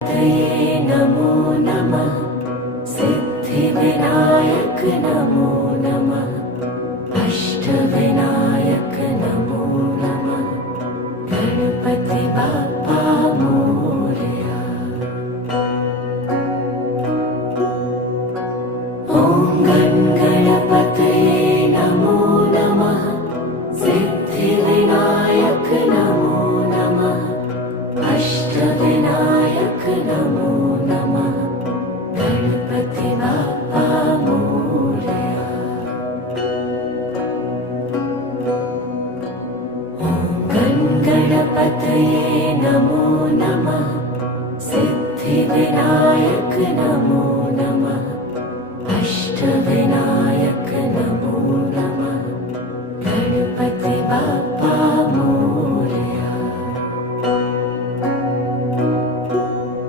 तये नमो नमः। सिद्धिविनायक नमो नमः। अष्टविनायक नमो नमः। गणपति बाप्पा मोरया। ॐ गणपतये नमो नमः। सिद्धिविनायक नमो नमः। अष्टविनायक नमो नमः। गणपति बाप्पा मोरया। ॐ गणपतये नमो नमः। सिद्धिविनायक नमो नमः।